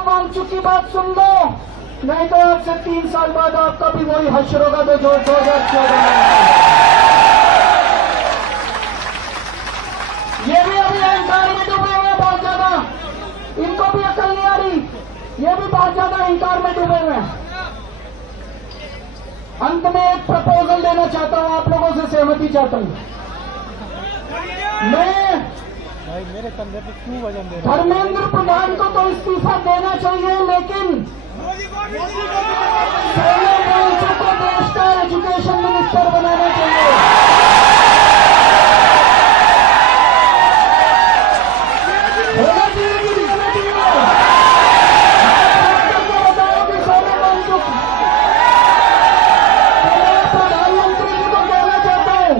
सोनम वांगचुक की बात सुन लो, नहीं तो आज से 3 साल बाद आपका भी वही हश्र होगा जो 2014 में। ये भी अभी अहंकार में डूबे हुए बहुत ज्यादा, इनको भी अकल नहीं आ रही, ये भी बहुत ज्यादा अहंकार में डूबे हुए हैं। अंत में एक प्रपोजल देना चाहता हूं, आप लोगों से सहमति चाहता हूं। मैं भाई मेरे कंधे पे क्यों वजन दे रहे हैं? धर्मेंद्र प्रधान को तो इस्तीफा देना चाहिए, लेकिन सोनम वांगचुक को देश का एजुकेशन मिनिस्टर बनाना चाहिए। होना चाहिए कि नहीं होना चाहिए? बताओ कि सोनम वांगचुक, प्रधानमंत्री जी को कहना चाहता हूं,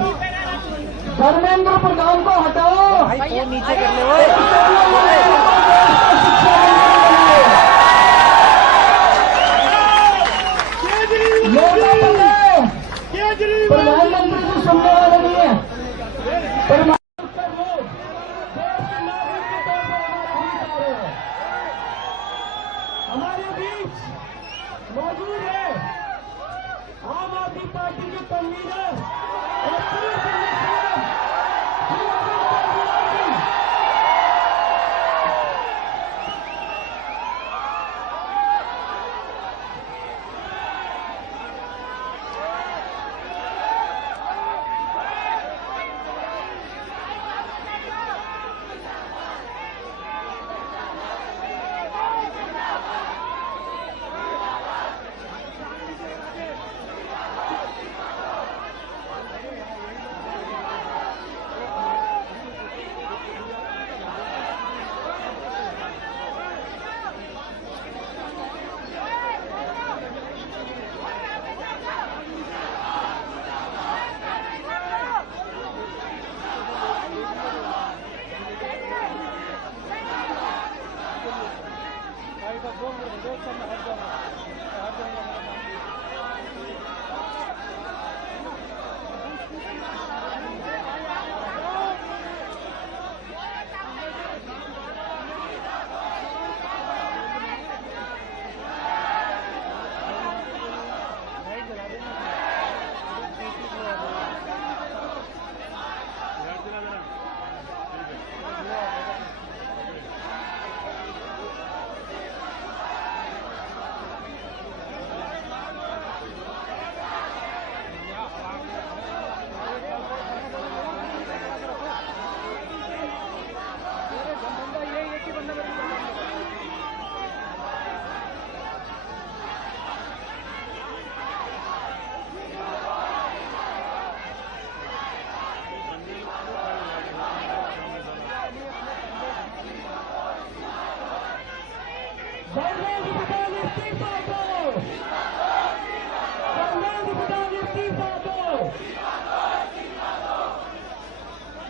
धर्मेंद्र प्रधान को हटाओ, भाई नीचे कर ले ओए। प्रधानमंत्री जी सुनने वाले नहीं है। हमारे बीच मौजूद है आम आदमी पार्टी के कन्वीनर और पूरे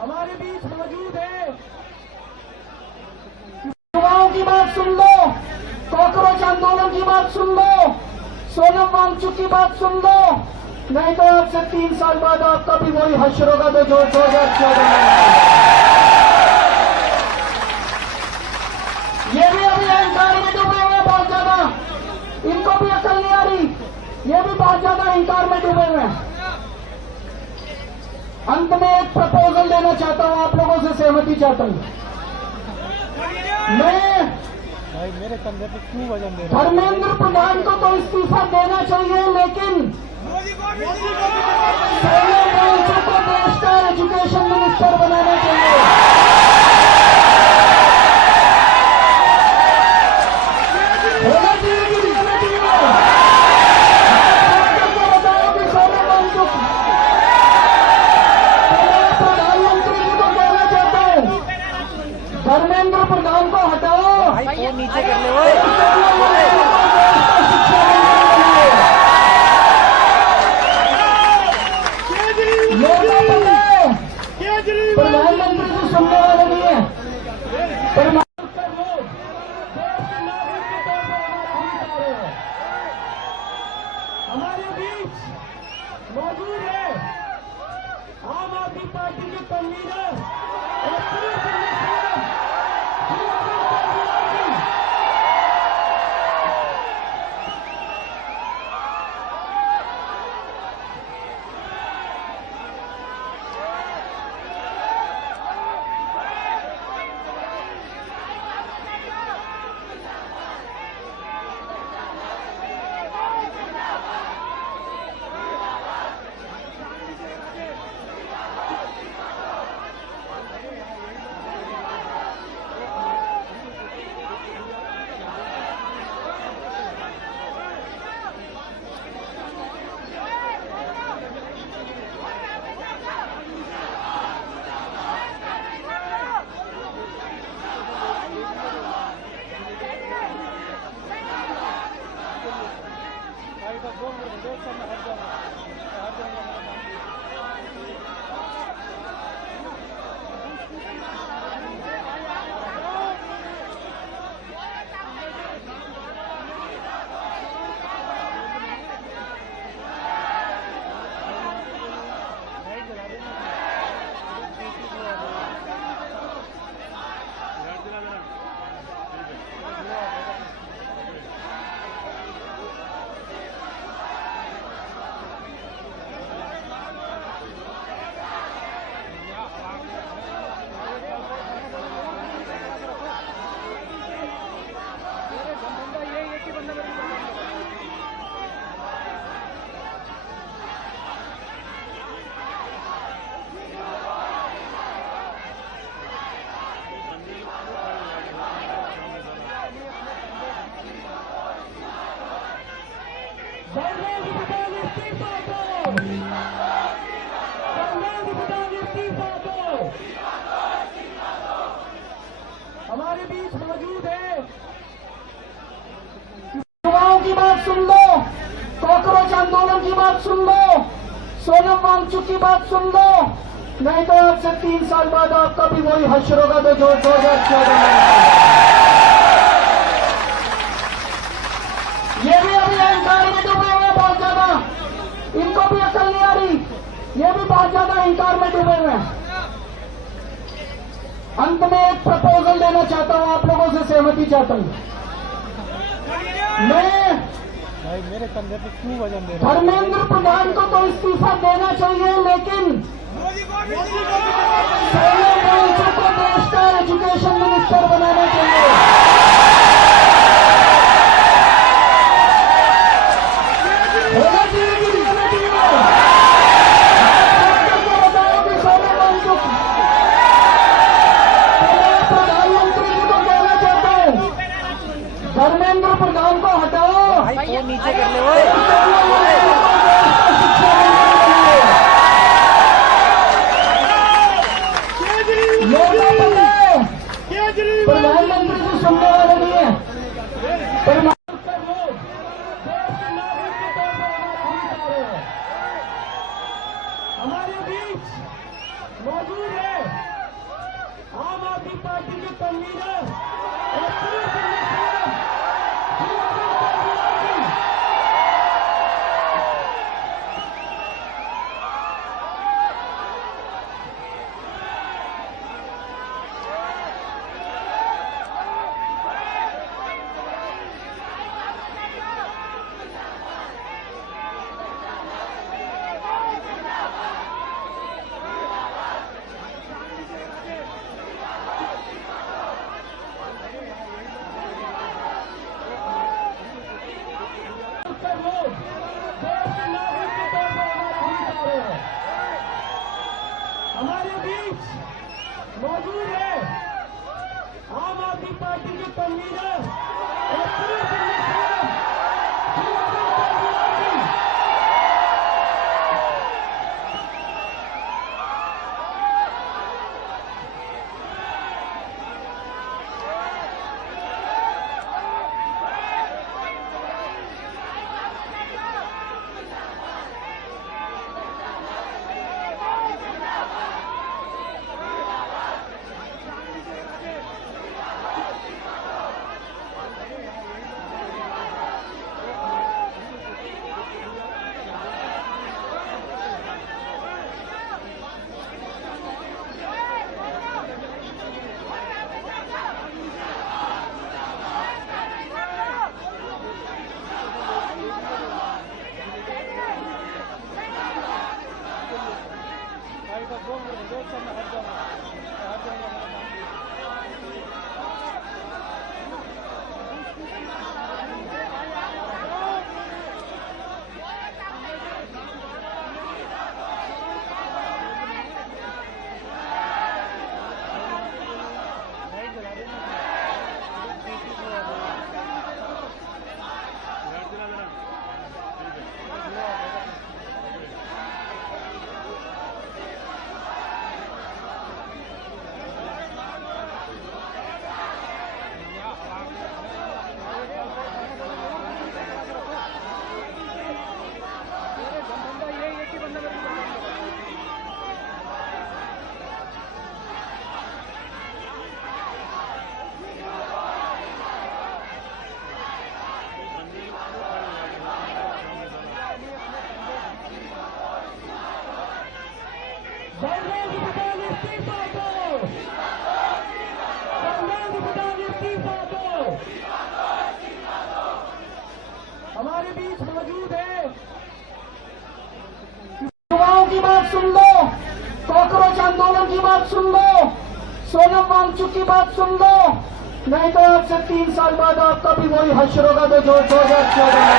हमारे बीच मौजूद है। युवाओं की बात सुन लो, कॉकरोच आंदोलन की बात सुन लो, सोनम वांगचुक की बात सुन लो, नहीं तो आज से 3 साल बाद आपका भी वही हश्र होगा जो 2014 में। ये भी अभी अहंकार में डूबे हुए बहुत ज्यादा, इनको भी अकल नहीं आ रही, ये भी बहुत ज्यादा अहंकार में डूबे हुए हैं। अंत में एक प्रपोजल देना चाहता हूं, आप लोगों से सहमति चाहता हूं। मैं भाई मेरे कंधे पे क्यों वजन दे रहे हैं? धर्मेंद्र प्रधान को तो इस्तीफा देना चाहिए, लेकिन सोनम वांगचुक को देश का एजुकेशन मिनिस्टर बनाना चाहिए। होना चाहिए कि नहीं होना चाहिए? बताओ कि सोनम वांगचुक, प्रधानमंत्री जी को कहना चाहता हूं, धर्मेंद्र प्रधान को हटाओ, भाई नीचे कर ले ओए। प्रधानमंत्री जी सुनने वाले नहीं है। हमारे बीच मौजूद है आम आदमी पार्टी के कन्वीनर और पूरे बेटा दो मिनट देख कर मैं हट जाऊंगा हमारे बीच मौजूद है। युवाओं की बात सुन लो, कॉकरोच आंदोलन की बात सुन लो, सोनम वांगचुक की बात सुन लो, नहीं तो आज से 3 साल बाद आपका भी वही हश्र होगा तो जो 2014 में। ये भी अभी अहंकार में डूबे हुए बहुत ज्यादा, इनको भी अकल नहीं आ रही, ये भी बहुत ज्यादा अहंकार में डूबे हुए हैं। अंत में एक प्रपोजल देना चाहता हूं, आप लोगों से सहमति चाहता हूं। मैं भाई मेरे कंधे पे क्यों वजन दे रहे धर्मेंद्र प्रधान को तो इस्तीफा देना चाहिए, लेकिन सोनम वांगचुक को देश का एजुकेशन मिनिस्टर बनाना चाहिए। होना चाहिए कि नहीं होना चाहिए? आपको बताओ कि सोनम वांगचुक, मैं प्रधानमंत्री जी को कहना चाहता हूं, धर्मेंद्र प्रधान को हटाओ, भाई फोन नीचे कर ले ओए प्रधानमंत्री से सुनने वाले नहीं है। हमारे बीच मौजूद है आम आदमी पार्टी के कन्वीनर और पूर्व कमिश्नर हमारे बीच मौजूद है। युवाओं की बात सुन लो, कॉकरोच आंदोलन की बात सुन लो, सोनम वांगचुक की बात सुन लो, नहीं तो आज से 3 साल बाद आपका भी वही हश्र होगा जो 2014 में।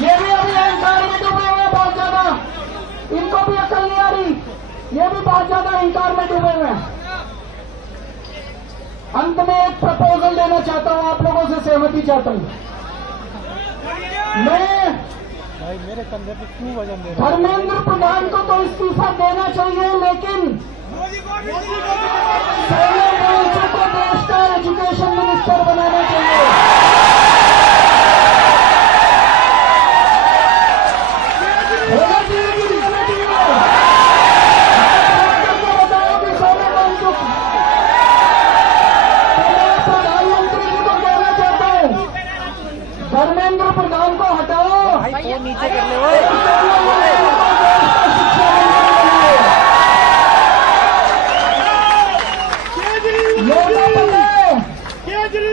ये भी अभी अहंकार में डूबे हुए हैं बहुत ज्यादा, इनको भी अकल नहीं आ रही, ये भी बहुत ज्यादा अहंकार में डूबे हुए हैं। अंत में एक प्रपोजल देना चाहता हूं, आप लोगों से सहमति चाहता हूं। मैं भाई मेरे कंधे पे क्यों वजन दे रहे हो? धर्मेंद्र प्रधान को तो इस्तीफा देना चाहिए, लेकिन सोनम वांगचुक को देश का एजुकेशन मिनिस्टर बनाना चाहिए। होना चाहिए कि नहीं होना चाहिए? आपको बताओ कि सोनम वांगचुक, मैं प्रधानमंत्री जी को कहना चाहता हूं, धर्मेंद्र प्रधान को हटाओ। भाई फोन नीचे कर ले ओए।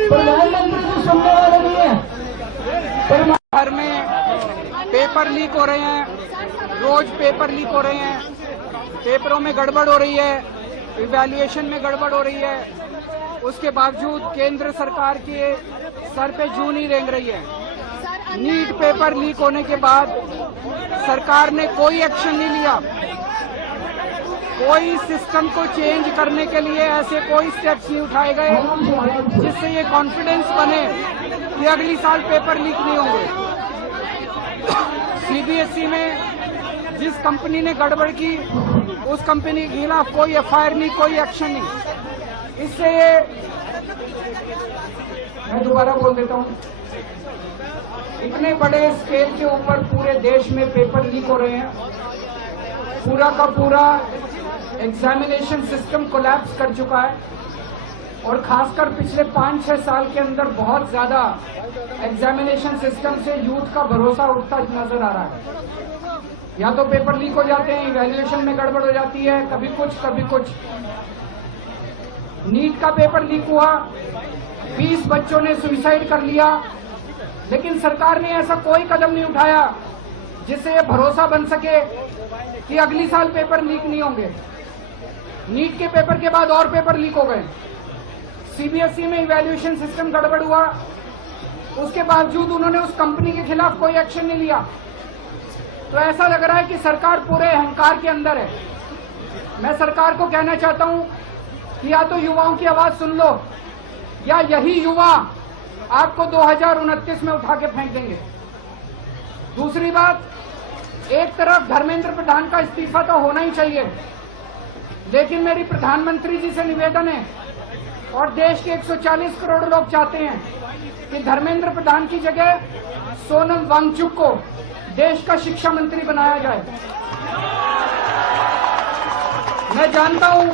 प्रधानमंत्री जी सुनने वाले नहीं है। घर में पेपर लीक हो रहे हैं, रोज पेपर लीक हो रहे हैं, पेपरों में गड़बड़ हो रही है, इवैल्यूएशन में गड़बड़ हो रही है, उसके बावजूद केंद्र सरकार के सर पे जूं नहीं रेंग रही है। नीट पेपर लीक होने के बाद सरकार ने कोई एक्शन नहीं लिया, कोई सिस्टम को चेंज करने के लिए ऐसे कोई स्टेप्स नहीं उठाए गए जिससे ये कॉन्फिडेंस बने कि अगली साल पेपर लीक नहीं होंगे। सीबीएसई में जिस कंपनी ने गड़बड़ की उस कंपनी के खिलाफ कोई एफआईआर नहीं, कोई एक्शन नहीं। इससे ये मैं दोबारा बोल देता हूं, इतने बड़े स्केल के ऊपर पूरे देश में पेपर लीक हो रहे हैं, पूरा का पूरा एग्जामिनेशन सिस्टम कोलैप्स कर चुका है और खासकर पिछले 5-6 साल के अंदर बहुत ज्यादा एग्जामिनेशन सिस्टम से यूथ का भरोसा उठता नजर आ रहा है। या तो पेपर लीक हो जाते हैं, इवैल्यूएशन में गड़बड़ हो जाती है, कभी कुछ। नीट का पेपर लीक हुआ, 20 बच्चों ने सुसाइड कर लिया, लेकिन सरकार ने ऐसा कोई कदम नहीं उठाया जिससे ये भरोसा बन सके कि अगली साल पेपर लीक नहीं होंगे। नीट के पेपर के बाद और पेपर लीक हो गए, सीबीएसई में इवैल्यूएशन सिस्टम गड़बड़ हुआ, उसके बावजूद उन्होंने उस कंपनी के खिलाफ कोई एक्शन नहीं लिया। तो ऐसा लग रहा है कि सरकार पूरे अहंकार के अंदर है। मैं सरकार को कहना चाहता हूं कि या तो युवाओं की आवाज सुन लो, या यही युवा आपको 2029 में उठा के फेंक देंगे। दूसरी बात, एक तरफ धर्मेंद्र प्रधान का इस्तीफा तो होना ही चाहिए, लेकिन मेरी प्रधानमंत्री जी से निवेदन है और देश के 140 करोड़ लोग चाहते हैं कि धर्मेंद्र प्रधान की जगह सोनम वांगचुक को देश का शिक्षा मंत्री बनाया जाए। मैं जानता हूं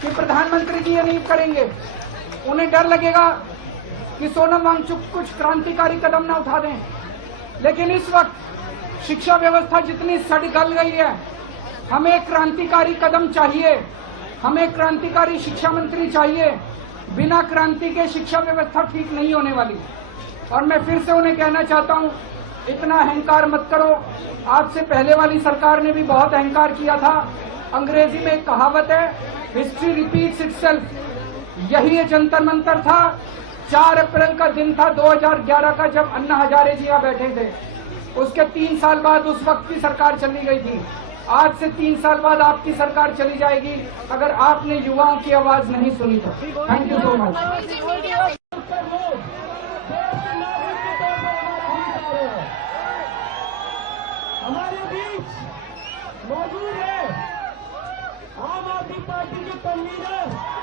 कि प्रधानमंत्री जी ये नहीं करेंगे, उन्हें डर लगेगा कि सोनम वांगचुक कुछ क्रांतिकारी कदम न उठा दें, लेकिन इस वक्त शिक्षा व्यवस्था जितनी सड़ गल गई है, हमें क्रांतिकारी कदम चाहिए, हमें क्रांतिकारी शिक्षा मंत्री चाहिए। बिना क्रांति के शिक्षा व्यवस्था ठीक नहीं होने वाली। और मैं फिर से उन्हें कहना चाहता हूं, इतना अहंकार मत करो। आपसे पहले वाली सरकार ने भी बहुत अहंकार किया था। अंग्रेजी में एक कहावत है, हिस्ट्री रिपीट्स इटसेल्फ। यही ये जंतर मंतर था, 4 अप्रैल का दिन था 2011 का, जब अन्ना हजारे जी यहाँ बैठे थे। उसके 3 साल बाद उस वक्त की सरकार चली गई थी। आज से 3 साल बाद आपकी सरकार चली जाएगी अगर आपने युवाओं की आवाज नहीं सुनी तो। Thank you so much. हमारे बीच मौजूद है आम आदमी पार्टी के कन्वीनर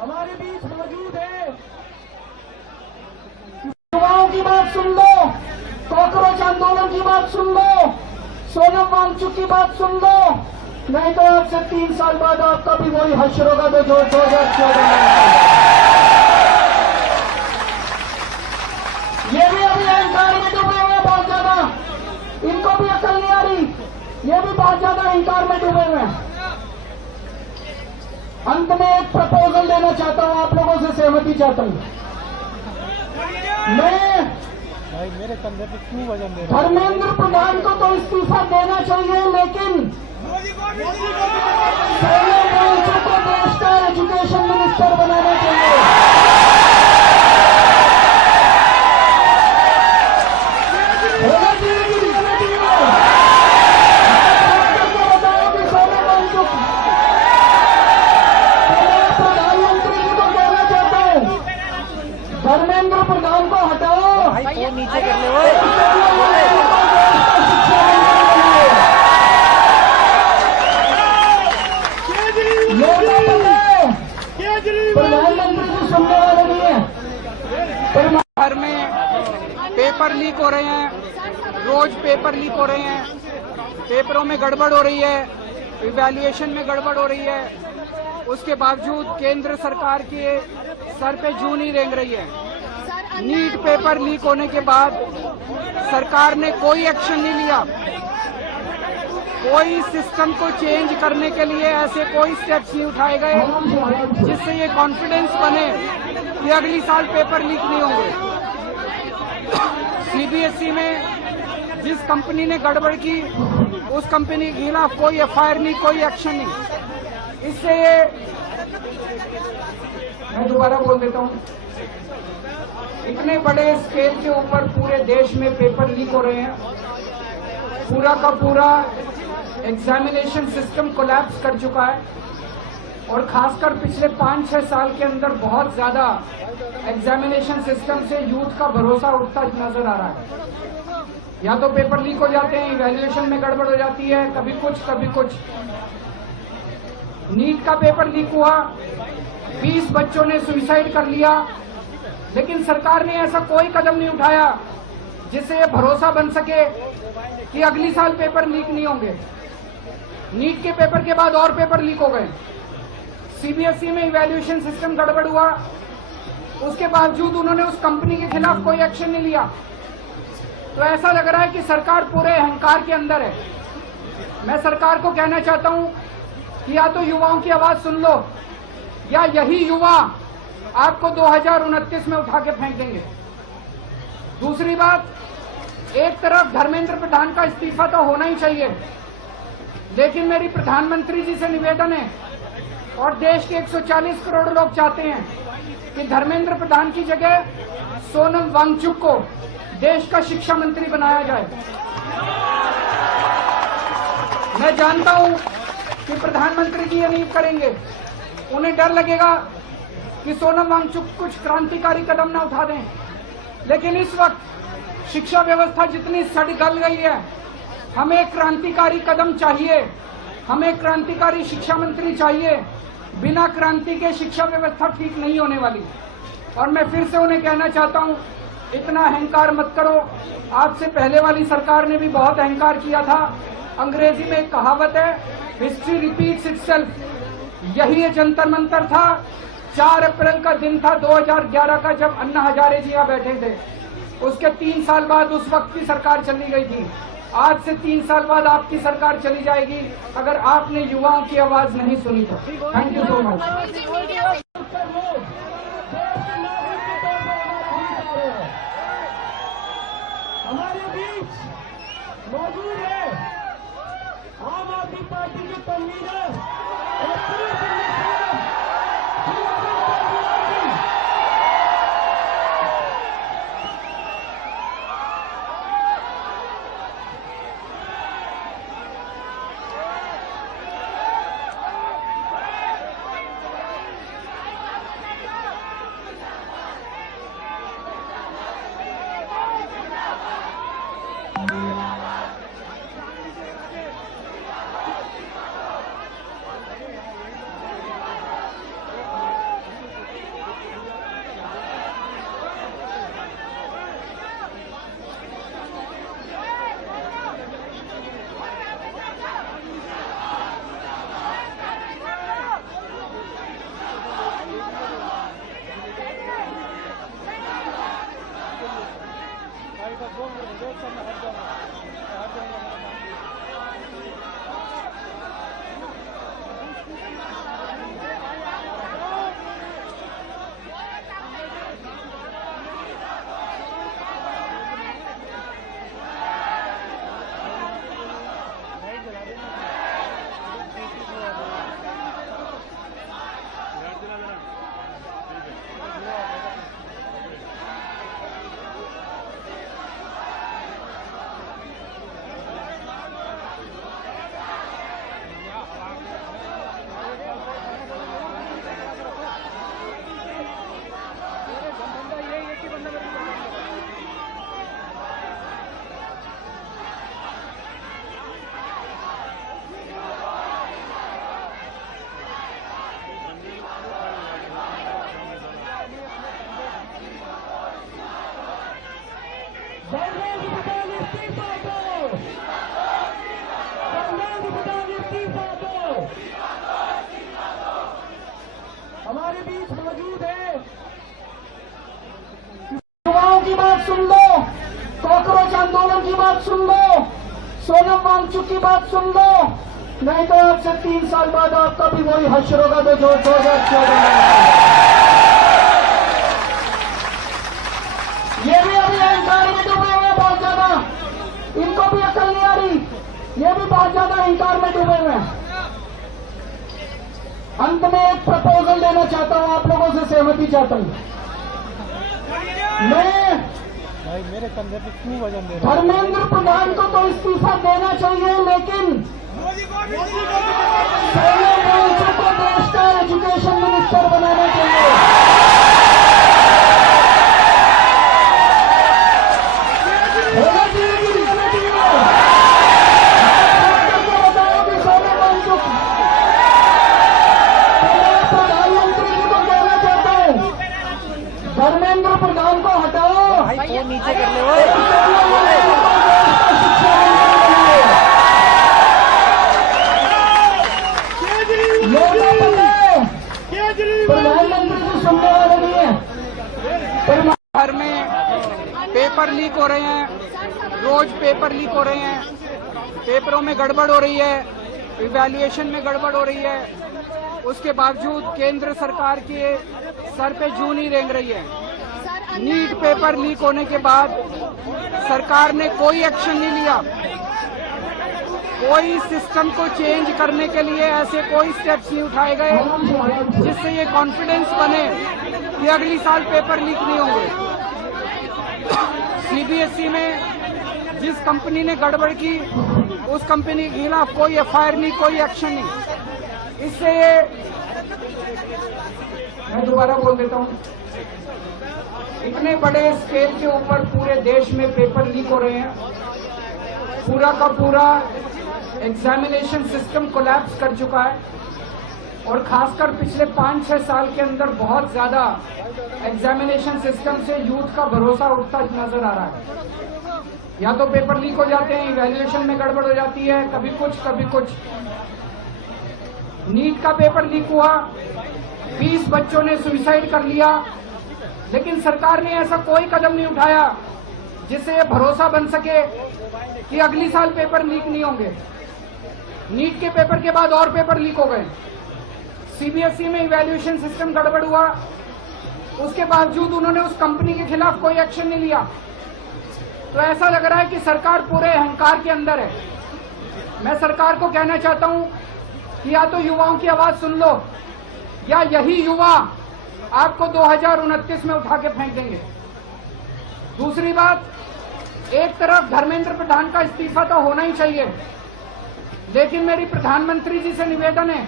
हमारे बीच मौजूद है। युवाओं की बात सुन लो, कॉकरोच आंदोलन की बात सुन लो, सोनम वांगचुक की बात सुन लो, नहीं तो आपसे 3 साल बाद आपका भी वही हश्र होगा जो 2014 में। ये भी अभी अहंकार में डूबे हुए हैं बहुत ज्यादा, इनको भी अकल नहीं आ रही, ये भी बहुत ज्यादा अहंकार में डूबे हुए हैं। अंत में एक प्रपोजल देना चाहता हूं, आप लोगों से सहमति चाहता हूं। मैं भाई मेरे कंधे पे क्यों वजन दे रहा है? धर्मेंद्र प्रधान को तो इस्तीफा देना चाहिए, लेकिन सोनम वांगचुक को देश का एजुकेशन मिनिस्टर बनाना चाहिए। होना चाहिए कि नहीं होना चाहिए? आपको बताओ कि सोनम वांगचुक, मैं प्रधानमंत्री जी को कहना चाहता हूं, धर्मेंद्र प्रधान को हटाओ। भाई फोन नीचे कर ले ओए। प्रधानमंत्री जी सुनने वाले नहीं है। घर में पेपर लीक हो रहे हैं, रोज पेपर लीक हो रहे हैं, पेपरों में गड़बड़ हो रही है, इवैल्यूएशन में गड़बड़ हो रही है, उसके बावजूद केंद्र सरकार के सर पे जूं नहीं रेंग रही है। नीट पेपर लीक होने के बाद सरकार ने कोई एक्शन नहीं लिया, कोई सिस्टम को चेंज करने के लिए ऐसे कोई स्टेप्स नहीं उठाए गए जिससे ये कॉन्फिडेंस बने कि अगली साल पेपर लीक नहीं होंगे। सीबीएसई में जिस कंपनी ने गड़बड़ की उस कंपनी के खिलाफ कोई एफआईआर नहीं, कोई एक्शन नहीं। इससे ये मैं दोबारा बोल देता हूं, इतने बड़े स्केल के ऊपर पूरे देश में पेपर लीक हो रहे हैं, पूरा का पूरा एग्जामिनेशन सिस्टम कोलैप्स कर चुका है और खासकर पिछले 5-6 साल के अंदर बहुत ज्यादा एग्जामिनेशन सिस्टम से यूथ का भरोसा उठता नजर आ रहा है। या तो पेपर लीक हो जाते हैं, इवैल्यूएशन में गड़बड़ हो जाती है, कभी कुछ। नीट का पेपर लीक हुआ, 20 बच्चों ने सुसाइड कर लिया, लेकिन सरकार ने ऐसा कोई कदम नहीं उठाया जिससे ये भरोसा बन सके कि अगली साल पेपर लीक नहीं होंगे। नीट के पेपर के बाद और पेपर लीक हो गए, सीबीएसई में इवैल्यूएशन सिस्टम गड़बड़ हुआ, उसके बावजूद उन्होंने उस कंपनी के खिलाफ कोई एक्शन नहीं लिया। तो ऐसा लग रहा है कि सरकार पूरे अहंकार के अंदर है। मैं सरकार को कहना चाहता हूं कि या तो युवाओं की आवाज सुन लो, या यही युवा आपको 2029 में उठा के फेंक देंगे। दूसरी बात, एक तरफ धर्मेंद्र प्रधान का इस्तीफा तो होना ही चाहिए, लेकिन मेरी प्रधानमंत्री जी से निवेदन है और देश के 140 करोड़ लोग चाहते हैं कि धर्मेंद्र प्रधान की जगह सोनम वांगचुक को देश का शिक्षा मंत्री बनाया जाए। मैं जानता हूं कि प्रधानमंत्री जी ये नहीं करेंगे, उन्हें डर लगेगा कि सोनम वांगचुक कुछ क्रांतिकारी कदम न उठा दें, लेकिन इस वक्त शिक्षा व्यवस्था जितनी सड़ गल गई है, हमें क्रांतिकारी कदम चाहिए, हमें क्रांतिकारी शिक्षा मंत्री चाहिए। बिना क्रांति के शिक्षा व्यवस्था ठीक नहीं होने वाली। और मैं फिर से उन्हें कहना चाहता हूं, इतना अहंकार मत करो। आपसे पहले वाली सरकार ने भी बहुत अहंकार किया था। अंग्रेजी में एक कहावत है, हिस्ट्री रिपीट्स इटसेल्फ। यही ये जंतर मंतर था, 4 अप्रैल का दिन था 2011 का, जब अन्ना हजारे जी यहाँ बैठे थे। उसके 3 साल बाद उस वक्त की सरकार चली गई थी। आज से 3 साल बाद आपकी सरकार चली जाएगी अगर आपने युवाओं की आवाज नहीं सुनी तो। Thank you so much. हमारे बीच मौजूद है आम आदमी पार्टी के कन्वीनर और पूर्व धर्मेंद्र प्रधान इस्तीफा दो, धर्मेंद्र प्रधान इस्तीफा दो। हमारे बीच मौजूद है, युवाओं की बात सुन लो, कॉकरोच आंदोलन की बात सुन लो, सोनम वांगचुक की बात सुन लो, नहीं तो आपसे 3 साल बाद आपका भी वही हश्र होगा जो 2014 में। ये भी अभी अहंकार में डूबे हुए हैं बहुत ज्यादा, इनको भी अकल नहीं आ रही, ये भी बहुत ज्यादा अहंकार में डूबे हुए हैं। अंत में एक प्रपोजल देना चाहता हूं, आप लोगों से सहमति चाहता हूं। मैं भाई मेरे कंधे पे क्यों वजन दे रहे हो? धर्मेंद्र प्रधान को तो इस्तीफा देना चाहिए, लेकिन सोनम वांगचुक को देश का एजुकेशन मिनिस्टर बनाना चाहिए। होना चाहिए कि नहीं होना चाहिए? आपको बताओ कि सोनम वांगचुक, मैं प्रधानमंत्री जी को कहना चाहता हूं, धर्मेंद्र प्रधान को हटाओ, भाई फोन नीचे कर ले ओए। प्रधानमंत्री जी सुनने वाले नहीं है। भर में पेपर लीक हो रहे हैं, रोज पेपर लीक हो रहे हैं, पेपरों में गड़बड़ हो रही है, इवैल्यूएशन में गड़बड़ हो रही है। उसके बावजूद केंद्र सरकार के सर पे जूं नहीं रेंग रही है। नीट पेपर लीक होने के बाद सरकार ने कोई एक्शन नहीं लिया, कोई सिस्टम को चेंज करने के लिए ऐसे कोई स्टेप्स नहीं उठाए गए जिससे ये कॉन्फिडेंस बने कि अगली साल पेपर लीक नहीं होंगे। सीबीएसई में जिस कंपनी ने गड़बड़ की उस कंपनी के खिलाफ कोई एफआईआर नहीं, कोई एक्शन नहीं। इससे ये मैं दोबारा बोल देता हूँ, इतने बड़े स्केल के ऊपर पूरे देश में पेपर लीक हो रहे हैं, पूरा का पूरा एग्जामिनेशन सिस्टम कोलैप्स कर चुका है और खासकर पिछले 5-6 साल के अंदर बहुत ज्यादा एग्जामिनेशन सिस्टम से यूथ का भरोसा उठता नजर आ रहा है। या तो पेपर लीक हो जाते हैं, इवैल्यूएशन में गड़बड़ हो जाती है, कभी कुछ। नीट का पेपर लीक हुआ, 20 बच्चों ने सुसाइड कर लिया, लेकिन सरकार ने ऐसा कोई कदम नहीं उठाया जिससे ये भरोसा बन सके कि अगली साल पेपर लीक नहीं होंगे। नीट के पेपर के बाद और पेपर लीक हो गए, सीबीएसई में इवैल्यूएशन सिस्टम गड़बड़ हुआ, उसके बावजूद उन्होंने उस कंपनी के खिलाफ कोई एक्शन नहीं लिया। तो ऐसा लग रहा है कि सरकार पूरे अहंकार के अंदर है। मैं सरकार को कहना चाहता हूं कि या तो युवाओं की आवाज सुन लो, या यही युवा आपको 2029 में उठा के फेंक देंगे। दूसरी बात, एक तरफ धर्मेंद्र प्रधान का इस्तीफा तो होना ही चाहिए, लेकिन मेरी प्रधानमंत्री जी से निवेदन है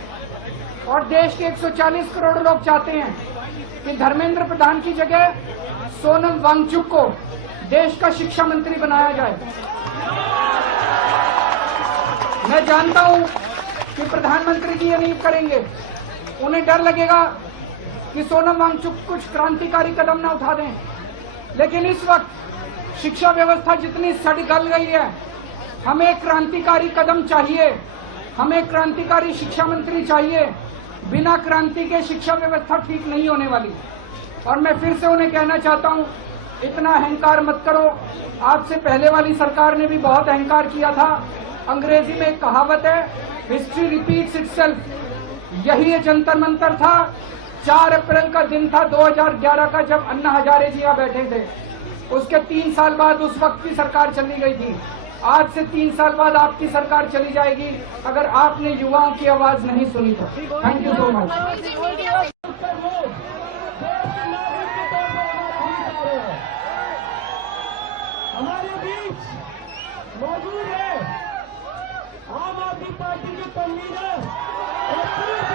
और देश के 140 करोड़ लोग चाहते हैं कि धर्मेंद्र प्रधान की जगह सोनम वांगचुक को देश का शिक्षा मंत्री बनाया जाए। मैं जानता हूं कि प्रधानमंत्री जी ये नहीं करेंगे, उन्हें डर लगेगा कि सोनम वांगचुक कुछ क्रांतिकारी कदम न उठा दें, लेकिन इस वक्त शिक्षा व्यवस्था जितनी सड़ गल गई है, हमें क्रांतिकारी कदम चाहिए, हमें क्रांतिकारी शिक्षा मंत्री चाहिए। बिना क्रांति के शिक्षा व्यवस्था ठीक नहीं होने वाली। और मैं फिर से उन्हें कहना चाहता हूं, इतना अहंकार मत करो। आपसे पहले वाली सरकार ने भी बहुत अहंकार किया था। अंग्रेजी में एक कहावत है, हिस्ट्री रिपीट्स इटसेल्फ। यही ये जंतर मंतर था, 4 अप्रैल का दिन था 2011 का, जब अन्ना हजारे जी यहाँ बैठे थे। उसके 3 साल बाद उस वक्त की सरकार चली गई थी। आज से 3 साल बाद आपकी सरकार चली जाएगी अगर आपने युवाओं की आवाज नहीं सुनी तो। Thank you so much. हमारे बीच मौजूद है आम आदमी पार्टी के कन्वीनर और पूर्व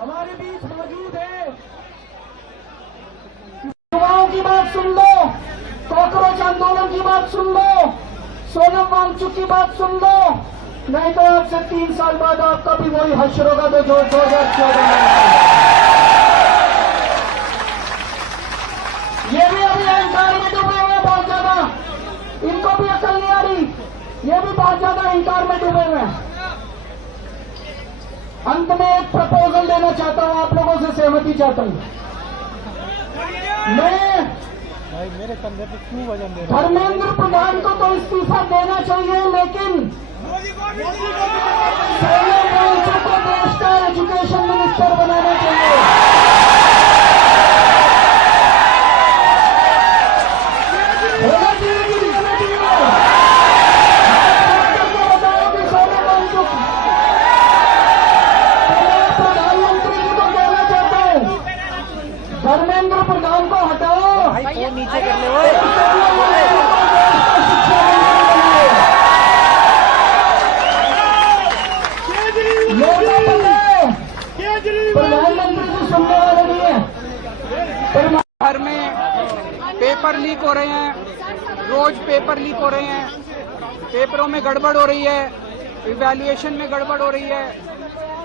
हमारे बीच मौजूद है। युवाओं की बात सुन लो, कॉकरोच आंदोलन की बात सुन लो, सोनम वांगचुक की बात सुन लो, नहीं तो आपसे 3 साल बाद आपका भी वही हश्र होगा जो 2014 में। ये भी अभी अहंकार में डूबे हुए हैं बहुत ज्यादा, इनको भी अकल नहीं आ रही, ये भी बहुत ज्यादा अहंकार में डूबे हुए हैं। अंत में एक प्रपोजल देना चाहता हूं, आप लोगों से सहमति चाहता हूं। मैं भाई मेरे कंधे पे क्यों वजन दे रहे हो? धर्मेंद्र प्रधान को तो इस्तीफा देना चाहिए, लेकिन सोनम वांगचुक को देश का एजुकेशन मिनिस्टर बनाना चाहिए। होना चाहिए कि नहीं होना चाहिए? आपको बताओ कि सोनम वांगचुक, मैं प्रधानमंत्री जी को कहना चाहता हूं, धर्मेंद्र प्रधान को हटाओ, भाई फोन नीचे कर ले ओए। प्रधानमंत्री से सुनने वाले नहीं है। घर में पेपर लीक हो रहे हैं, रोज पेपर लीक हो रहे हैं, पेपरों में गड़बड़ हो रही है, इवैल्यूएशन में गड़बड़ हो रही है।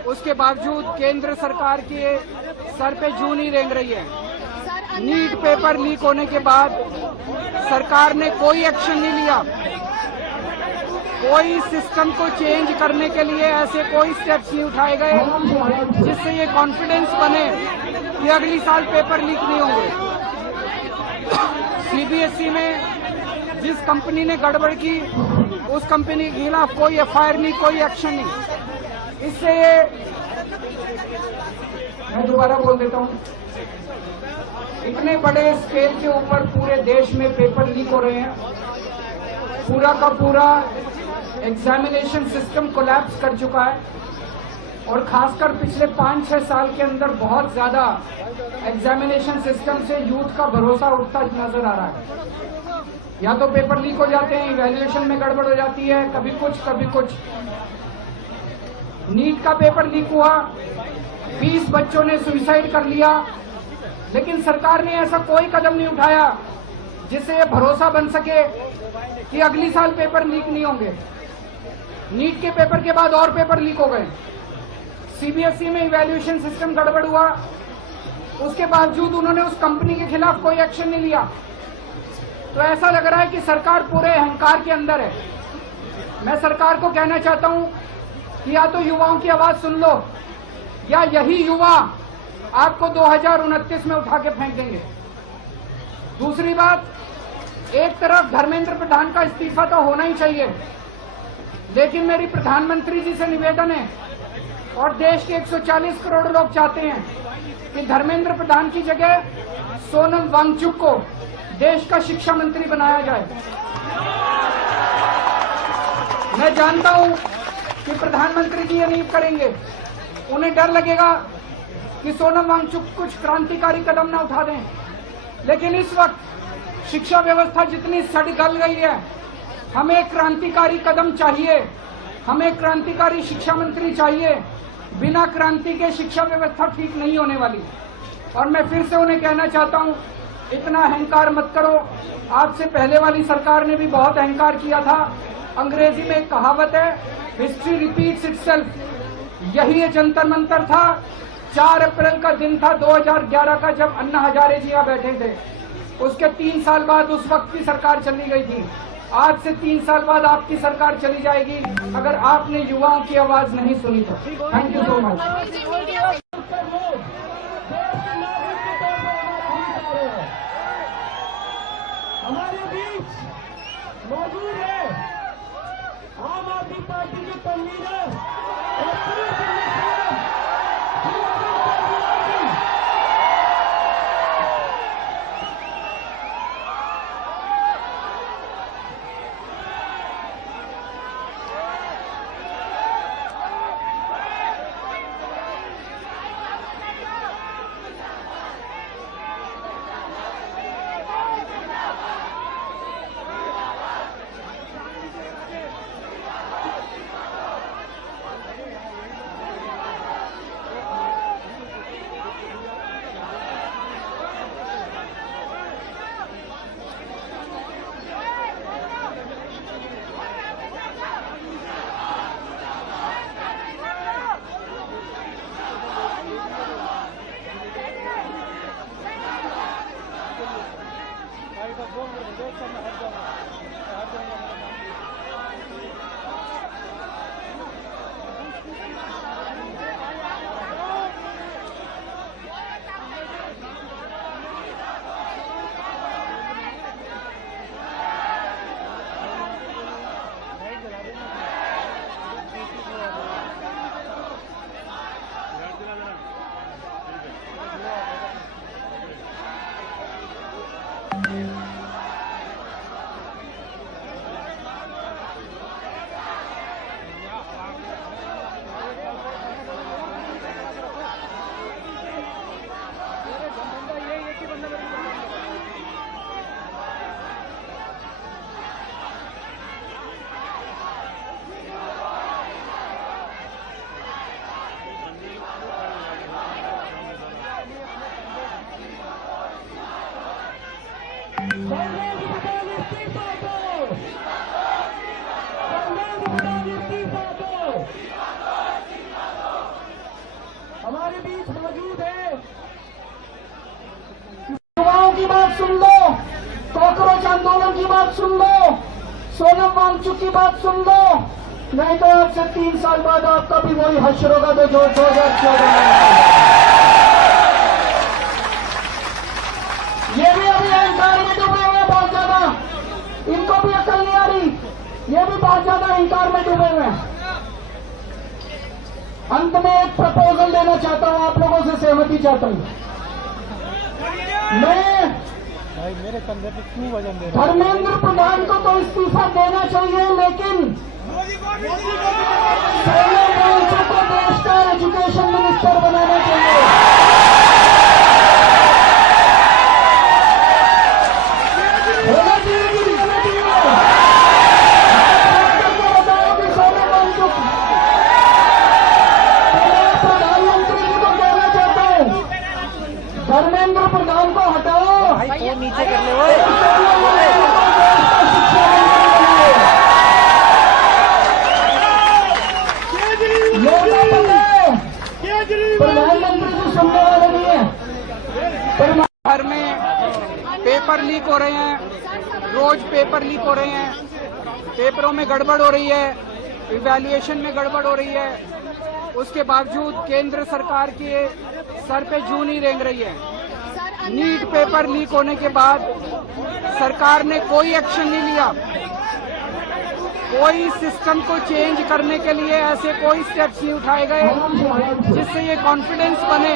उसके बावजूद केंद्र सरकार के सर पे जूं नहीं रेंग रही है। नीट पेपर लीक होने के बाद सरकार ने कोई एक्शन नहीं लिया, कोई सिस्टम को चेंज करने के लिए ऐसे कोई स्टेप्स नहीं उठाए गए जिससे ये कॉन्फिडेंस बने कि अगली साल पेपर लीक नहीं होंगे। सीबीएसई में जिस कंपनी ने गड़बड़ की उस कंपनी के खिलाफ कोई एफआईआर नहीं, कोई एक्शन नहीं। इससे ये मैं दोबारा बोल देता हूँ, इतने बड़े स्केल के ऊपर पूरे देश में पेपर लीक हो रहे हैं, पूरा का पूरा एग्जामिनेशन सिस्टम कोलैप्स कर चुका है और खासकर पिछले 5-6 साल के अंदर बहुत ज्यादा एग्जामिनेशन सिस्टम से यूथ का भरोसा उठता नजर आ रहा है। या तो पेपर लीक हो जाते हैं, इवैल्यूएशन में गड़बड़ हो जाती है, कभी कुछ। नीट का पेपर लीक हुआ, 20 बच्चों ने सुसाइड कर लिया, लेकिन सरकार ने ऐसा कोई कदम नहीं उठाया जिससे ये भरोसा बन सके कि अगली साल पेपर लीक नहीं होंगे। नीट के पेपर के बाद और पेपर लीक हो गए, सीबीएसई में इवैल्यूएशन सिस्टम गड़बड़ हुआ, उसके बावजूद उन्होंने उस कंपनी के खिलाफ कोई एक्शन नहीं लिया। तो ऐसा लग रहा है कि सरकार पूरे अहंकार के अंदर है। मैं सरकार को कहना चाहता हूं कि या तो युवाओं की आवाज सुन लो, या यही युवा आपको 2029 में उठा के फेंक देंगे। दूसरी बात, एक तरफ धर्मेंद्र प्रधान का इस्तीफा तो होना ही चाहिए, लेकिन मेरी प्रधानमंत्री जी से निवेदन है और देश के 140 करोड़ लोग चाहते हैं कि धर्मेंद्र प्रधान की जगह सोनम वांगचुक को देश का शिक्षा मंत्री बनाया जाए। मैं जानता हूं कि प्रधानमंत्री जी ये नहीं करेंगे, उन्हें डर लगेगा कि सोनम वांगचुक कुछ क्रांतिकारी कदम न उठा दें, लेकिन इस वक्त शिक्षा व्यवस्था जितनी सड़ गल गई है, हमें क्रांतिकारी कदम चाहिए, हमें क्रांतिकारी शिक्षा मंत्री चाहिए। बिना क्रांति के शिक्षा व्यवस्था ठीक नहीं होने वाली। और मैं फिर से उन्हें कहना चाहता हूं, इतना अहंकार मत करो। आपसे पहले वाली सरकार ने भी बहुत अहंकार किया था। अंग्रेजी में एक कहावत है, हिस्ट्री रिपीट्स इटसेल्फ। यही ये जंतर मंतर था, 4 अप्रैल का दिन था 2011 का, जब अन्ना हजारे जी यहाँ बैठे थे। उसके 3 साल बाद उस वक्त की सरकार चली गई थी। आज से 3 साल बाद आपकी सरकार चली जाएगी अगर आपने युवाओं की आवाज नहीं सुनी तो। Thank you so much. हमारे बीच मौजूद है आम आदमी पार्टी के कन्वीनर और पूर्व धर्मेंद्र प्रधान इस्तीफा दो, धर्मेंद्र प्रधान इस्तीफा दो। हमारे बीच मौजूद है, युवाओं की बात सुन लो, कॉकरोच आंदोलन की बात सुन लो, सोनम वांगचुक की बात सुन लो, नहीं तो आज से 3 साल बाद आपका भी वही हश्र होगा जो 2014 में। ये भी अभी अहंकार में डूबे हुए हैं बहुत ज्यादा, इनको भी अकल नहीं आ रही, ये भी बहुत ज्यादा अहंकार में डूबे हुए हैं। अंत में एक प्रपोजल देना चाहता हूं, आप लोगों से सहमति चाहता हूं। मैं भाई मेरे कंधे पे क्यों वजन दे रहे हो? धर्मेंद्र प्रधान को तो इस्तीफा देना चाहिए, लेकिन सोनम वांगचुक को देश का एजुकेशन मिनिस्टर बनाना चाहिए। होना चाहिए कि नहीं होना चाहिए? आपको बताओ कि सोनम वांगचुक, मैं प्रधानमंत्री जी को कहना चाहता हूं, धर्मेंद्र प्रधान को हटाओ, भाई फोन नीचे कर ले ओए। प्रधानमंत्री जी सुनने वाले नहीं है। भर में पेपर लीक हो रहे हैं, रोज पेपर लीक हो रहे हैं, पेपरों में गड़बड़ हो रही है, इवैल्यूएशन में गड़बड़ हो रही है। उसके बावजूद केंद्र सरकार के सर पे जूं नहीं रेंग रही है। नीट पेपर लीक होने के बाद सरकार ने कोई एक्शन नहीं लिया, कोई सिस्टम को चेंज करने के लिए ऐसे कोई स्टेप्स नहीं उठाए गए जिससे ये कॉन्फिडेंस बने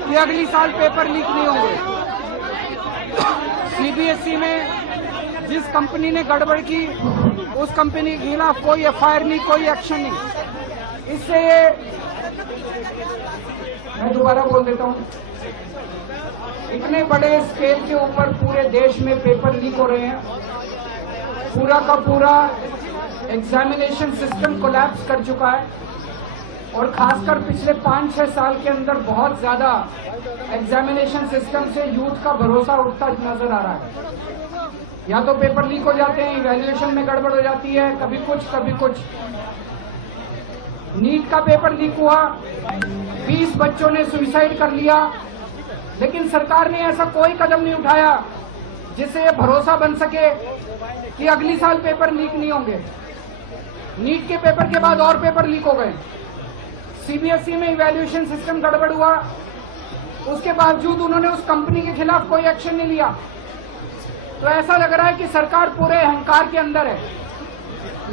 कि अगली साल पेपर लीक नहीं होंगे। सीबीएसई में जिस कंपनी ने गड़बड़ की उस कंपनी के खिलाफ कोई एफआईआर नहीं, कोई एक्शन नहीं। इससे ये मैं दोबारा बोल देता हूँ, इतने बड़े स्केल के ऊपर पूरे देश में पेपर लीक हो रहे हैं, पूरा का पूरा एग्जामिनेशन सिस्टम कोलैप्स कर चुका है और खासकर पिछले 5-6 साल के अंदर बहुत ज्यादा एग्जामिनेशन सिस्टम से यूथ का भरोसा उठता नजर आ रहा है। या तो पेपर लीक हो जाते हैं, इवैल्यूएशन में गड़बड़ हो जाती है, कभी कुछ कभी कुछ। नीट का पेपर लीक हुआ, 20 बच्चों ने सुसाइड कर लिया, लेकिन सरकार ने ऐसा कोई कदम नहीं उठाया जिससे ये भरोसा बन सके कि अगली साल पेपर लीक नहीं होंगे। नीट के पेपर के बाद और पेपर लीक हो गए, सीबीएसई में इवैल्यूएशन सिस्टम गड़बड़ हुआ, उसके बावजूद उन्होंने उस कंपनी के खिलाफ कोई एक्शन नहीं लिया। तो ऐसा लग रहा है कि सरकार पूरे अहंकार के अंदर है।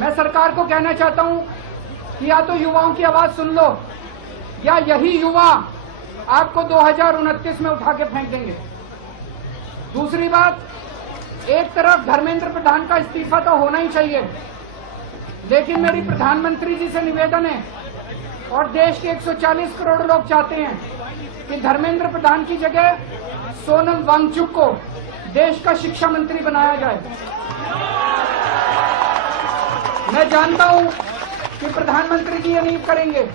मैं सरकार को कहना चाहता हूं कि या तो युवाओं की आवाज सुन लो, या यही युवा आपको 2029 में उठा के फेंक देंगे। दूसरी बात, एक तरफ धर्मेंद्र प्रधान का इस्तीफा तो होना ही चाहिए, लेकिन मेरी प्रधानमंत्री जी से निवेदन है और देश के 140 करोड़ लोग चाहते हैं कि धर्मेंद्र प्रधान की जगह सोनम वांगचुक को देश का शिक्षा मंत्री बनाया जाए। मैं जानता हूं कि प्रधानमंत्री जी ये नहीं करेंगे,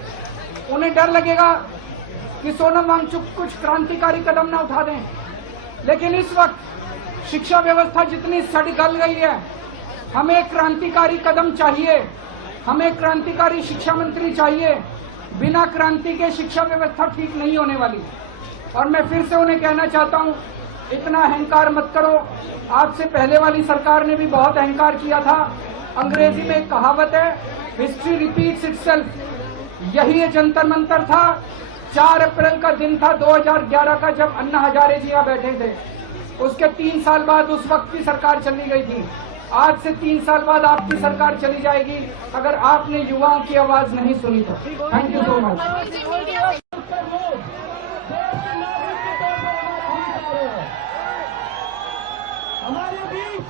उन्हें डर लगेगा कि सोनम वांगचुक कुछ क्रांतिकारी कदम न उठा दें, लेकिन इस वक्त शिक्षा व्यवस्था जितनी सड़ गल गई है, हमें क्रांतिकारी कदम चाहिए, हमें क्रांतिकारी शिक्षा मंत्री चाहिए। बिना क्रांति के शिक्षा व्यवस्था ठीक नहीं होने वाली। और मैं फिर से उन्हें कहना चाहता हूं, इतना अहंकार मत करो। आपसे पहले वाली सरकार ने भी बहुत अहंकार किया था। अंग्रेजी में एक कहावत है, हिस्ट्री रिपीट्स इटसेल्फ। यही ये जंतर मंतर था, 4 अप्रैल का दिन था 2011 का, जब अन्ना हजारे जी यहाँ बैठे थे। उसके 3 साल बाद उस वक्त की सरकार चली गई थी। आज से 3 साल बाद आपकी सरकार चली जाएगी अगर आपने युवाओं की आवाज नहीं सुनी तो। Thank you so much. हमारे बीच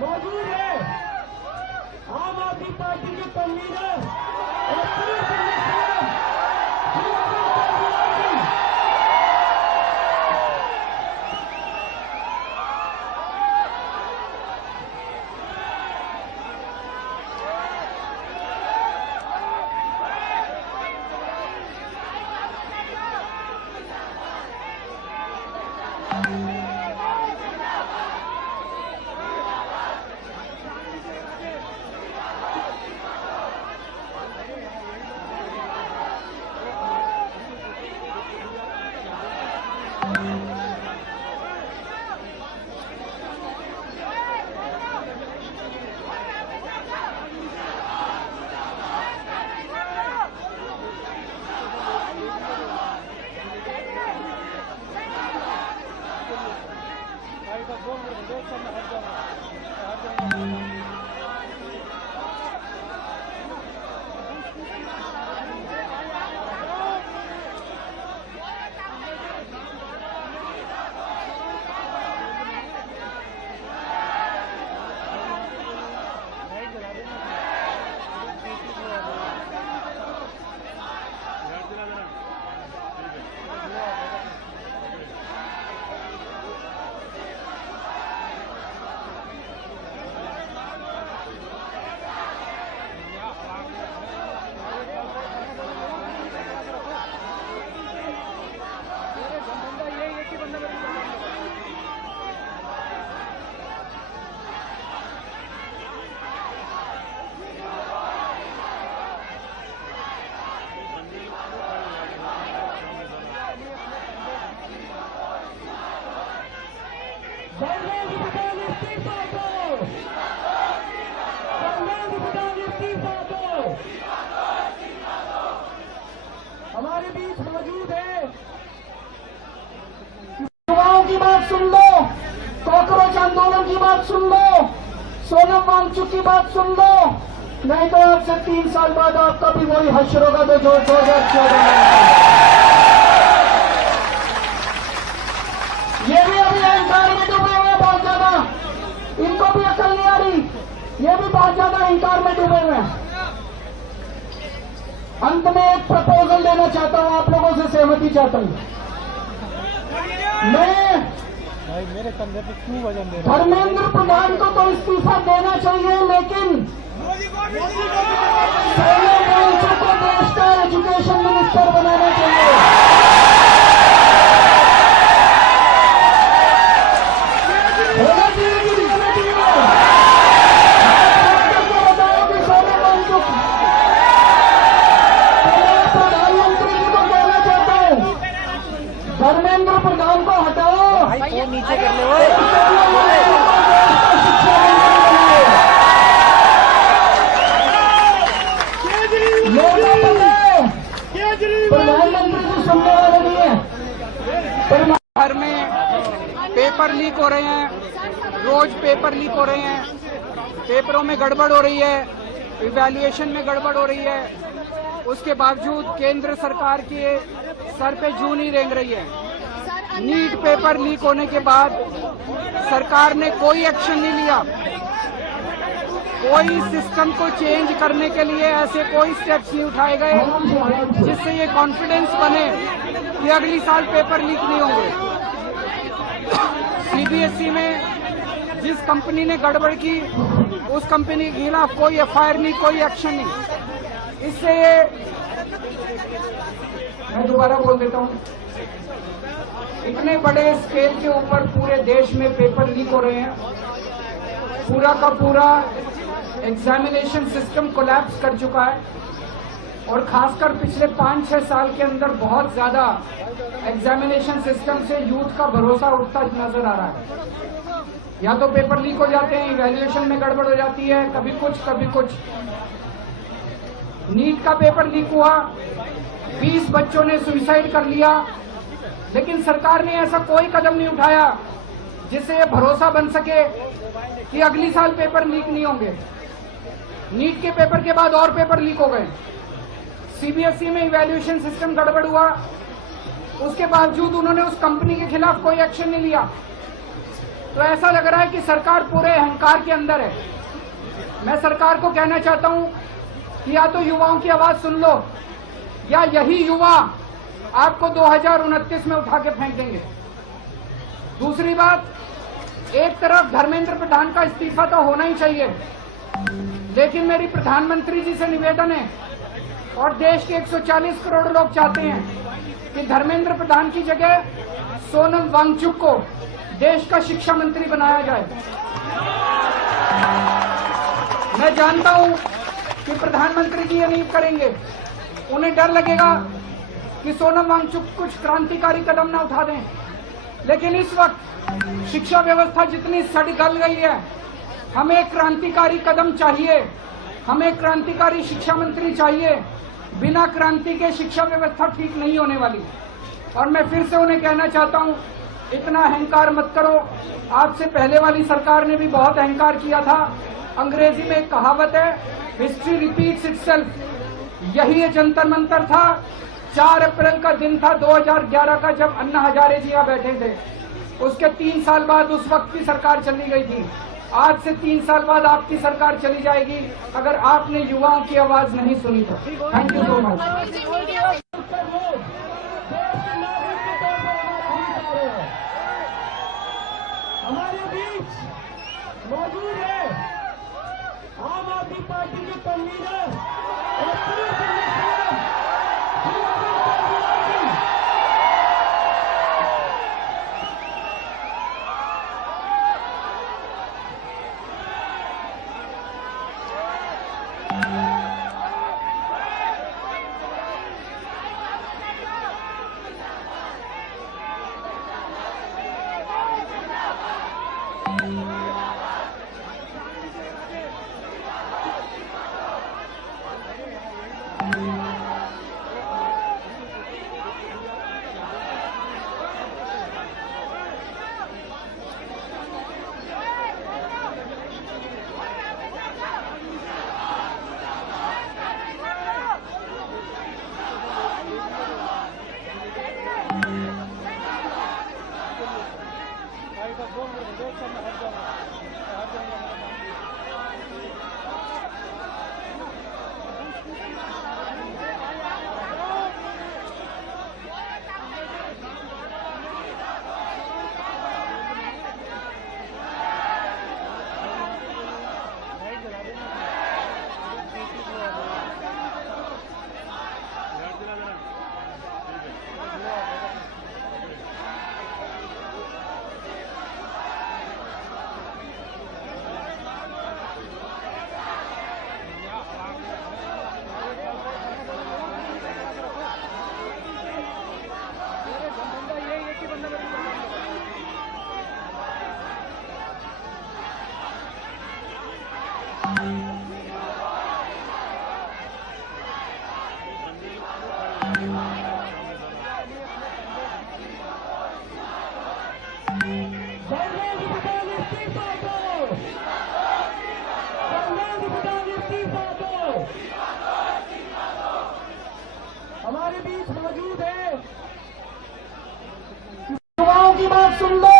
मौजूद है आम आदमी पार्टी के कन्वीनर और पूर्व बोल रहे थे मैं हट जाऊंगा। हमारे बीच मौजूद है। युवाओं की बात सुन लो, कॉकरोच आंदोलन की बात सुन लो, सोनम वांगचुक की बात सुन लो, नहीं तो आपसे 3 साल बाद आपका भी वही हश्र होगा जो 2014 में। ये भी अभी अहंकार में डूबे हुए हैं बहुत ज्यादा, इनको भी अकल नहीं आ रही, ये भी बहुत ज्यादा अहंकार में डूबे हुए हैं। अंत में एक प्रपोजल देना चाहता हूं, आप लोगों से सहमति चाहता हूं। मैं भाई मेरे कंधे पे क्यों वजन दे रहे धर्मेंद्र प्रधान को तो इस्तीफा देना चाहिए, लेकिन सोनम वांगचुक को देश का एजुकेशन मिनिस्टर बनाना चाहिए। होना चाहिए कि नहीं होना चाहिए? आपको बताओ कि सोनम वांगचुक, मैं प्रधानमंत्री जी को कहना चाहता हूं, धर्मेंद्र प्रधान को हटाओ, भाई फोन नीचे कर ले ओए। प्रधानमंत्री को सुनने वाले नहीं है। घर में पेपर लीक हो रहे हैं, रोज पेपर लीक हो रहे हैं, पेपरों में गड़बड़ हो रही है, इवैल्यूएशन में गड़बड़ हो रही है। उसके बावजूद केंद्र सरकार के सर पे जूं नहीं रेंग रही है। नीट पेपर लीक होने के बाद सरकार ने कोई एक्शन नहीं लिया, कोई सिस्टम को चेंज करने के लिए ऐसे कोई स्टेप्स नहीं उठाए गए जिससे ये कॉन्फिडेंस बने कि अगली साल पेपर लीक नहीं होंगे। सीबीएसई में जिस कंपनी ने गड़बड़ की उस कंपनी के खिलाफ कोई एफआईआर नहीं, कोई एक्शन नहीं। इससे ये मैं दोबारा बोल देता हूँ, इतने बड़े स्केल के ऊपर पूरे देश में पेपर लीक हो रहे हैं, पूरा का पूरा एग्जामिनेशन सिस्टम कोलैप्स कर चुका है और खासकर पिछले 5-6 साल के अंदर बहुत ज्यादा एग्जामिनेशन सिस्टम से यूथ का भरोसा उठता नजर आ रहा है। या तो पेपर लीक हो जाते हैं, इवैल्यूएशन में गड़बड़ हो जाती है, कभी कुछ। नीट का पेपर लीक हुआ, 20 बच्चों ने सुसाइड कर लिया, लेकिन सरकार ने ऐसा कोई कदम नहीं उठाया जिससे ये भरोसा बन सके कि अगली साल पेपर लीक नहीं होंगे। नीट के पेपर के बाद और पेपर लीक हो गए, सीबीएसई में इवैल्यूएशन सिस्टम गड़बड़ हुआ, उसके बावजूद उन्होंने उस कंपनी के खिलाफ कोई एक्शन नहीं लिया। तो ऐसा लग रहा है कि सरकार पूरे अहंकार के अंदर है। मैं सरकार को कहना चाहता हूं कि या तो युवाओं की आवाज सुन लो, या यही युवा आपको 2029 में उठा के फेंक देंगे। दूसरी बात, एक तरफ धर्मेंद्र प्रधान का इस्तीफा तो होना ही चाहिए, लेकिन मेरी प्रधानमंत्री जी से निवेदन है और देश के 140 करोड़ लोग चाहते हैं कि धर्मेंद्र प्रधान की जगह सोनम वांगचुक को देश का शिक्षा मंत्री बनाया जाए। मैं जानता हूं कि प्रधानमंत्री जी ये नहीं करेंगे, उन्हें डर लगेगा कि सोनम वांगचुक कुछ क्रांतिकारी कदम न उठा दें, लेकिन इस वक्त शिक्षा व्यवस्था जितनी सड़ गल गई है, हमें क्रांतिकारी कदम चाहिए, हमें क्रांतिकारी शिक्षा मंत्री चाहिए। बिना क्रांति के शिक्षा व्यवस्था ठीक नहीं होने वाली। और मैं फिर से उन्हें कहना चाहता हूं, इतना अहंकार मत करो। आपसे पहले वाली सरकार ने भी बहुत अहंकार किया था। अंग्रेजी में एक कहावत है, हिस्ट्री रिपीट्स इटसेल्फ। यही ये जंतर मंतर था। 4 अप्रैल का दिन था 2011 का, जब अन्ना हजारे जी यहाँ बैठे थे। उसके 3 साल बाद उस वक्त की सरकार चली गई थी। आज से 3 साल बाद आपकी सरकार चली जाएगी अगर आपने युवाओं की आवाज नहीं सुनी तो। Thank you so much. हमारे बीच मौजूद है आम आदमी पार्टी के कन्वीनर और पूर्व कमिश्नर हमारे बीच मौजूद है। युवाओं की बात सुन लो,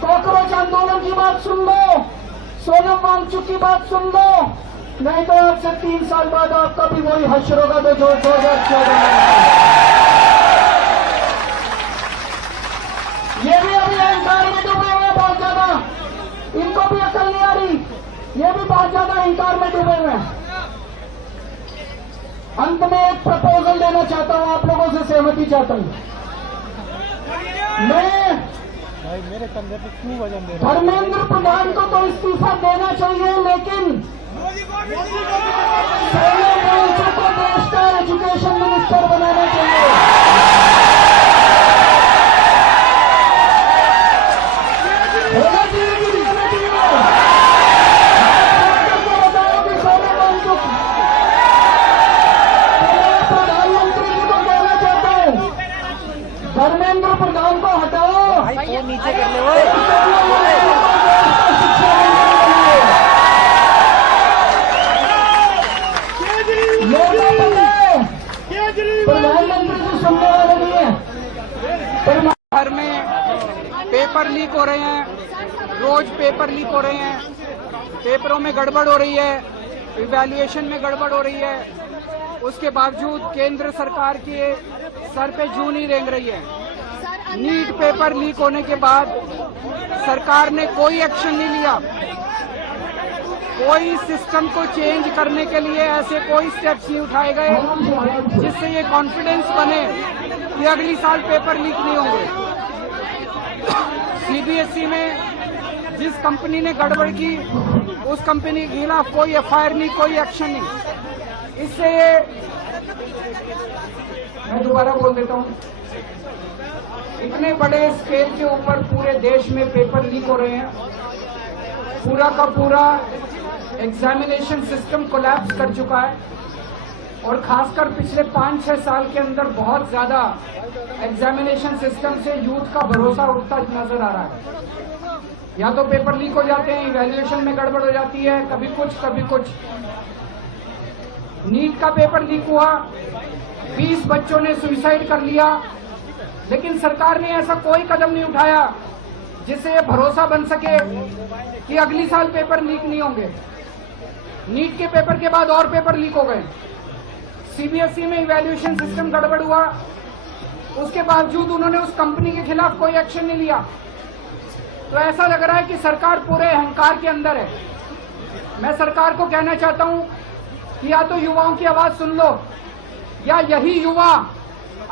कॉकरोच आंदोलन की बात सुन लो, सोनम वांगचुक की बात सुन लो, नहीं तो आज से 3 साल बाद आपका भी वही हश्र होगा तो जो 2014 ये भी अभी अहंकार में डूबे हुए बहुत ज्यादा, इनको भी अकल नहीं आ रही, ये भी बहुत ज्यादा अहंकार में डूबे हुए हैं। अंत में एक प्रपोजल देना चाहता हूं, आप लोगों से सहमति चाहता हूं। मैं भाई मेरे कंधे पे क्यों वजन दे रहे धर्मेंद्र प्रधान को तो इस्तीफा देना चाहिए, लेकिन सोनम वांगचुक को देश का एजुकेशन मिनिस्टर बनाना चाहिए। होना चाहिए कि नहीं होना चाहिए? आपको बताओ कि सोनम वांगचुक, मैं प्रधानमंत्री जी को कहना चाहता हूं, धर्मेंद्र प्रधान को हटाओ, फोन नीचे कर ले ओए। प्रधानमंत्री से सुनने वाले नहीं है। घर में पेपर लीक हो रहे हैं, रोज पेपर लीक हो रहे हैं, पेपरों में गड़बड़ हो रही है, इवैल्यूएशन में गड़बड़ हो रही है। उसके बावजूद केंद्र सरकार के सर पे जूं नहीं रेंग रही है। नीट पेपर लीक होने के बाद सरकार ने कोई एक्शन नहीं लिया, कोई सिस्टम को चेंज करने के लिए ऐसे कोई स्टेप्स नहीं उठाए गए जिससे ये कॉन्फिडेंस बने कि अगली साल पेपर लीक नहीं होंगे। सीबीएसई में जिस कंपनी ने गड़बड़ की उस कंपनी के खिलाफ कोई एफआईआर नहीं, कोई एक्शन नहीं। इससे ये मैं दोबारा बोल देता हूँ, इतने बड़े स्केल के ऊपर पूरे देश में पेपर लीक हो रहे हैं, पूरा का पूरा एग्जामिनेशन सिस्टम कोलैप्स कर चुका है। और खासकर पिछले 5-6 साल के अंदर बहुत ज्यादा एग्जामिनेशन सिस्टम से यूथ का भरोसा उठता नजर आ रहा है। या तो पेपर लीक हो जाते हैं, इवैल्यूएशन में गड़बड़ हो जाती है, कभी कुछ। नीट का पेपर लीक हुआ, 20 बच्चों ने सुसाइड कर लिया, लेकिन सरकार ने ऐसा कोई कदम नहीं उठाया जिससे ये भरोसा बन सके कि अगली साल पेपर लीक नहीं होंगे। नीट के पेपर के बाद और पेपर लीक हो गए, सीबीएसई में इवैल्यूएशन सिस्टम गड़बड़ हुआ, उसके बावजूद उन्होंने उस कंपनी के खिलाफ कोई एक्शन नहीं लिया। तो ऐसा लग रहा है कि सरकार पूरे अहंकार के अंदर है। मैं सरकार को कहना चाहता हूं कि या तो युवाओं की आवाज सुन लो, या यही युवा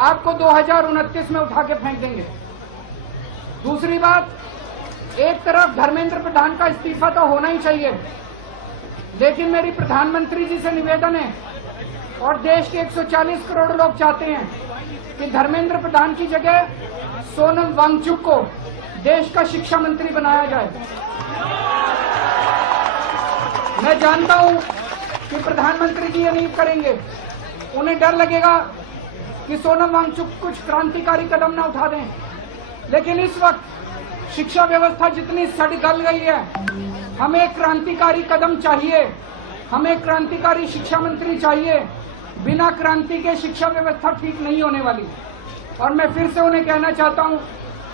आपको 2029 में उठा के फेंक देंगे। दूसरी बात, एक तरफ धर्मेंद्र प्रधान का इस्तीफा तो होना ही चाहिए, लेकिन मेरी प्रधानमंत्री जी से निवेदन है और देश के 140 करोड़ लोग चाहते हैं कि धर्मेंद्र प्रधान की जगह सोनम वांगचुक को देश का शिक्षा मंत्री बनाया जाए। मैं जानता हूं कि प्रधानमंत्री जी ये नहीं करेंगे, उन्हें डर लगेगा कि सोनम वांगचुक कुछ क्रांतिकारी कदम न उठा दें, लेकिन इस वक्त शिक्षा व्यवस्था जितनी सड़ गल गई है, हमें क्रांतिकारी कदम चाहिए, हमें क्रांतिकारी शिक्षा मंत्री चाहिए। बिना क्रांति के शिक्षा व्यवस्था ठीक नहीं होने वाली। और मैं फिर से उन्हें कहना चाहता हूं,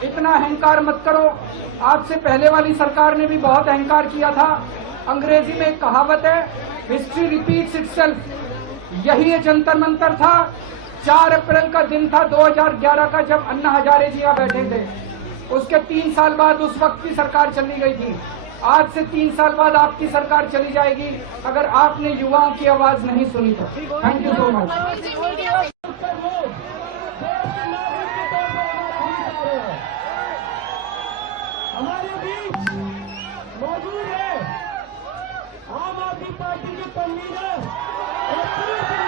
इतना अहंकार मत करो। आपसे पहले वाली सरकार ने भी बहुत अहंकार किया था। अंग्रेजी में एक कहावत है, हिस्ट्री रिपीट्स इटसेल्फ। यही ये जंतर मंतर था, 4 अप्रैल का दिन था 2011 का, जब अन्ना हजारे जी यहाँ बैठे थे। उसके 3 साल बाद उस वक्त की सरकार चली गई थी। आज से 3 साल बाद आपकी सरकार चली जाएगी अगर आपने युवाओं की आवाज नहीं सुनी तो। Thank you so much. हमारे बीच मौजूद है आम आदमी पार्टी के कन्वीनर और पूर्व